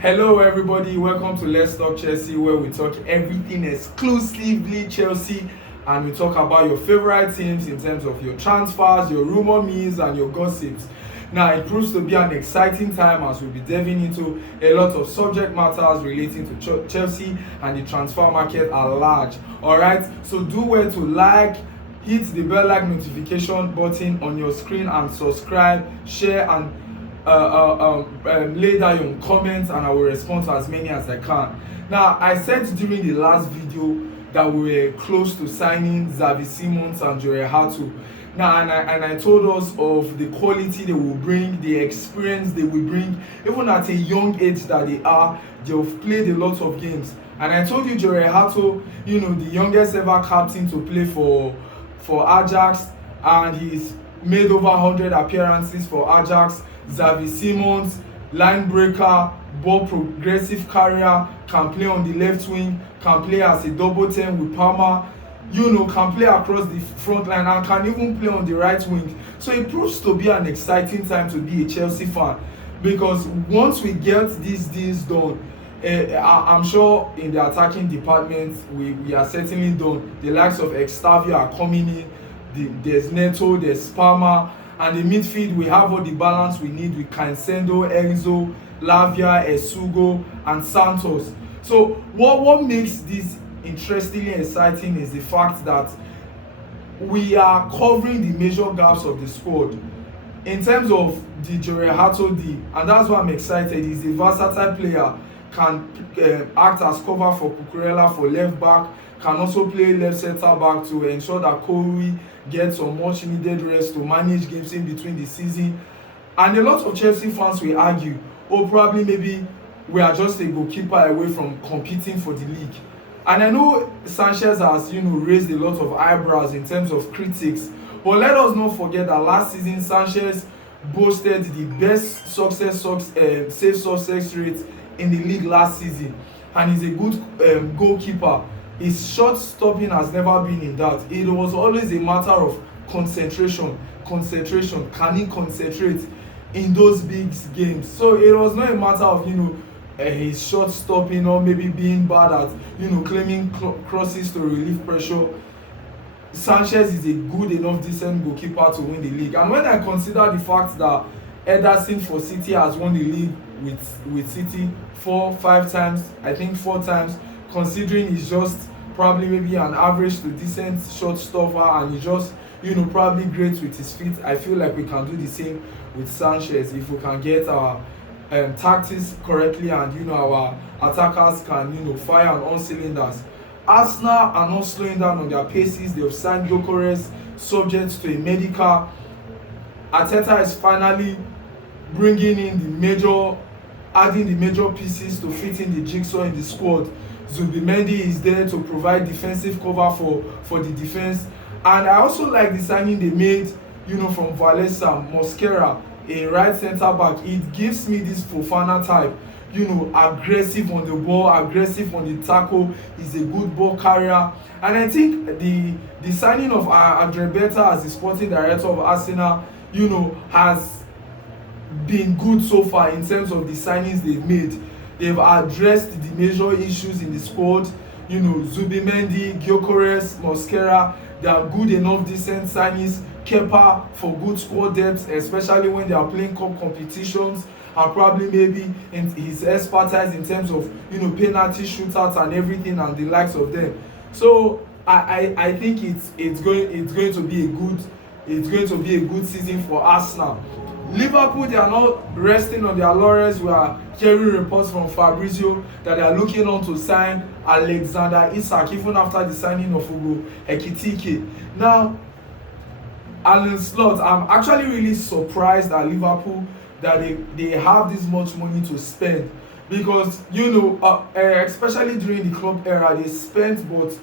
Hello, everybody. Welcome to Let's Talk Chelsea, where we talk everything exclusively Chelsea and we talk about your favorite teams in terms of your transfers, your rumor mills, and your gossips. Now, it proves to be an exciting time as we'll be delving into a lot of subject matters relating to Chelsea and the transfer market at large. Alright, so do well to like, hit the bell-like notification button on your screen and subscribe, share, and lay down your comments, and I will respond to as many as I can. Now, I said during the last video that we were close to signing Simons and Hato. Now, and I told us of the quality they will bring, the experience they will bring, even at a young age that they've played a lot of games. And I told you Hato, the youngest ever captain to play for Ajax, and he's made over 100 appearances for Ajax. Simons, line breaker, ball progressive carrier, can play on the left wing, can play as a double 10 with Palmer, can play across the front line and can even play on the right wing. So it proves to be an exciting time to be a Chelsea fan, because once we get these deals done, I'm sure in the attacking department we are certainly done. The likes of Xavi are coming in, there's Neto, there's Palmer, and the midfield we have all the balance we need with Cancelo, Enzo, Lavia, Esugo, and Santos. So what makes this interestingly exciting is the fact that we are covering the major gaps of the squad in terms of the Hato deal, and that's why I'm excited. He's a versatile player, can act as cover for Cucurella for left back, can also play left centre back to ensure that Kowi gets some much needed rest to manage games in between the season. And a lot of Chelsea fans will argue, probably maybe we are just a goalkeeper away from competing for the league. And I know Sanchez has raised a lot of eyebrows in terms of critics, but let us not forget that last season Sanchez boasted the best save success rate in the league last season, and he's a good goalkeeper. His shot stopping has never been in doubt. It was always a matter of concentration. Can he concentrate in those big games? So it was not a matter of his shot stopping or maybe being bad at claiming crosses to relieve pressure. Sanchez is a good enough decent goalkeeper to win the league. And when I consider the fact that Ederson for City has won the league with City 4-5 times, I think 4 times, considering he's just probably maybe an average to decent shot stopper and he's just probably great with his feet, I feel like we can do the same with Sanchez if we can get our tactics correctly and our attackers can fire on all cylinders. Arsenal are not slowing down on their paces. They have signed Gyokeres subject to a medical. Arteta is finally bringing in adding the major pieces to fit in the jigsaw in the squad. Zubimendi is there to provide defensive cover for the defense. And I also like the signing they made from Valencia, Mosquera, a right centre back. It gives me this Fofana type, aggressive on the ball, aggressive on the tackle. He's a good ball carrier. And I think the signing of Andre Beta as the sporting director of Arsenal has been good so far in terms of the signings they've made. They've addressed the major issues in the squad. Zubimendi, Gyokeres, Mosquera, they are good enough decent signings. Kepa for good squad depth, especially when they are playing cup competitions, and probably maybe in his expertise in terms of penalty shootouts and everything and the likes of them. So I think it's going to be a good season for Arsenal. Liverpool, they are not resting on their laurels. We are hearing reports from Fabrizio that they are looking on to sign Alexander Isak even after the signing of Ugo Ekitike. Now, Alan Slot, I'm actually really surprised at Liverpool that they have this much money to spend, because especially during the club era they spent, but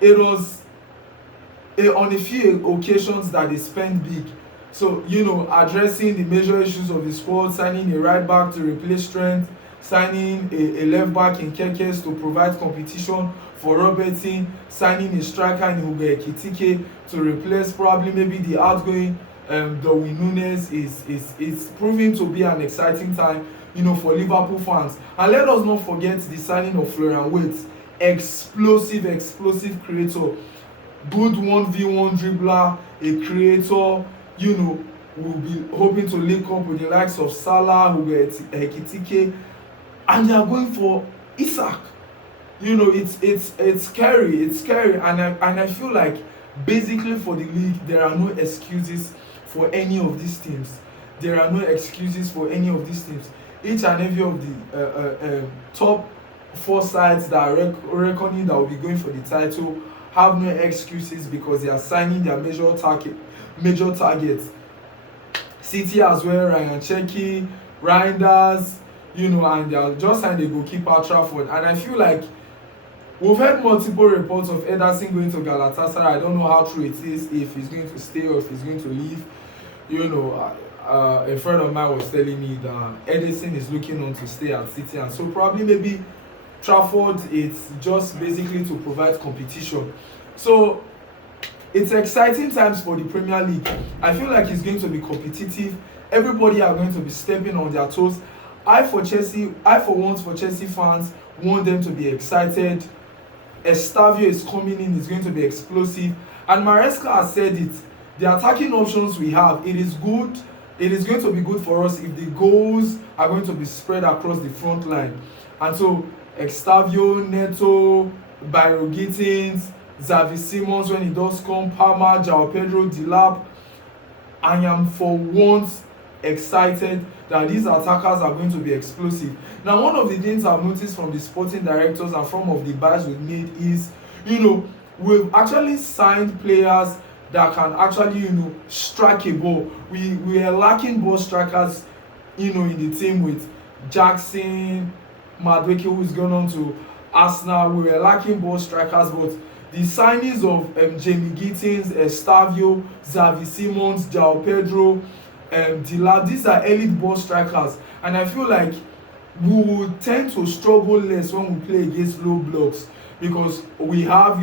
it was on a few occasions that they spent big. So addressing the major issues of the squad, signing a right back to replace Trent, signing a left back in Gyokeres to provide competition for Robertson, signing a striker in Ugo Ekitike to replace probably maybe the outgoing Darwin Núñez is proving to be an exciting time, for Liverpool fans. And let us not forget the signing of Florian Wirtz, explosive creator, good 1v1 dribbler, a creator. We'll be hoping to link up with the likes of Salah, Ekitike, and they are going for Isak. It's scary, and I feel like basically for the league there are no excuses for any of these teams. There are no excuses for any of these teams. Each and every of the top 4 sides that are reckoning that will be going for the title have no excuses because they are signing their major targets. City as well, Ryan Cherki, Reinders, and they are just signed a goalkeeper, Trafford. And I feel like we've heard multiple reports of Ederson going to Galatasaray. I don't know how true it is, if he's going to stay or if he's going to leave. A friend of mine was telling me that Ederson is looking on to stay at City, and so probably maybe Trafford, it's just basically to provide competition. So it's exciting times for the Premier League. I feel like it's going to be competitive. Everybody are going to be stepping on their toes. I for once for Chelsea fans want them to be excited. Estavio is coming in, is going to be explosive. And Maresca has said it. The attacking options we have, it is good. It is going to be good for us if the goals are going to be spread across the front line. And so Estavio, Neto, Byro Gittins, Xavi Simons when he does come, Palmer, João Pedro, Delap. I am for once excited that these attackers are going to be explosive. Now, one of the things I've noticed from the sporting directors and from of the buys we've made is, we've actually signed players that can actually, strike a ball. We are lacking ball strikers, in the team with Jackson, Madueke, who is going on to Arsenal. We were lacking ball strikers, but the signings of Jamie Gittins, Estavio, Xavi Simons, João Pedro, Dila, these are elite ball strikers, and I feel like we will tend to struggle less when we play against low blocks because we have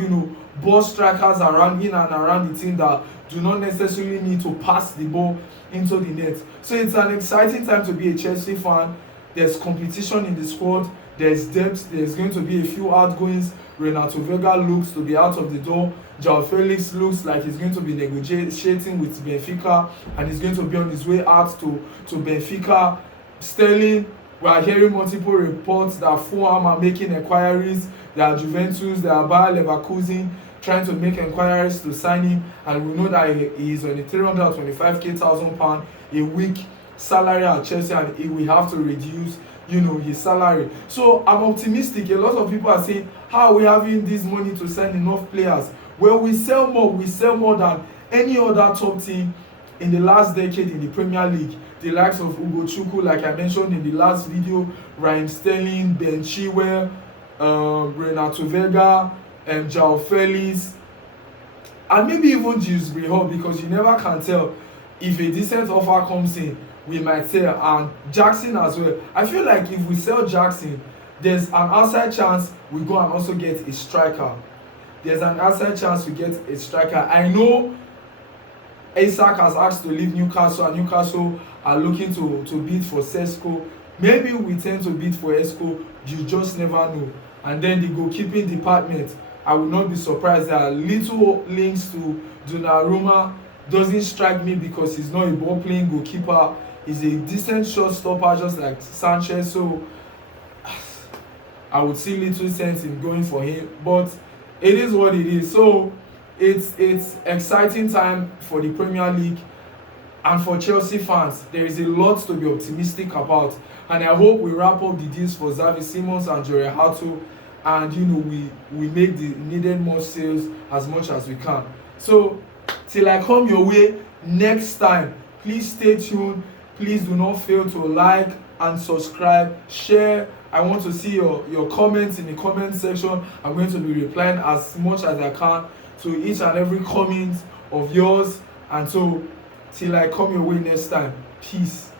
ball strikers in and around the team that do not necessarily need to pass the ball into the net. So it's an exciting time to be a Chelsea fan. There's competition in the squad, there's depth, there's going to be a few outgoings. Renato Vega looks to be out of the door. João Felix looks like he's going to be negotiating with Benfica and he's going to be on his way out to Benfica. Sterling, we are hearing multiple reports that Fulham are making inquiries. There are Juventus, there are Bayer Leverkusen trying to make inquiries to sign him, and we know that he is on a £325,000 a week salary at Chelsea, and he will have to reduce his salary. So I'm optimistic. A lot of people are saying, how are we having this money to sign enough players? Well, we sell more than any other top team in the last decade in the Premier League. The likes of Ugochukwu, like I mentioned in the last video, Raheem Sterling, Ben Chilwell, Renato Vega, João Felix, and maybe even Jules Rehab, because you never can tell. If a decent offer comes in, we might sell. And Jackson as well. I feel like if we sell Jackson, there's an outside chance we go and also get a striker. There's an outside chance we get a striker. I know Isak has asked to leave Newcastle, and Newcastle are looking to bid for Sesko. Maybe we tend to bid for Esco. You just never know. And then the goalkeeping department, I will not be surprised. There are little links to Donnarumma. Doesn't strike me because he's not a ball playing goalkeeper. He's a decent shot stopper, just like Sanchez. So I would see little sense in going for him, but it is what it is. So it's exciting time for the Premier League, and for Chelsea fans there is a lot to be optimistic about, and I hope we wrap up the deals for Xavi Simons and Jorge Hato, and we make the needed more sales as much as we can. So till I come your way next time, please stay tuned. Please do not fail to like and subscribe, share. I want to see your comments in the comment section. I'm going to be replying as much as I can to each and every comment of yours. And so till I come your way next time, peace.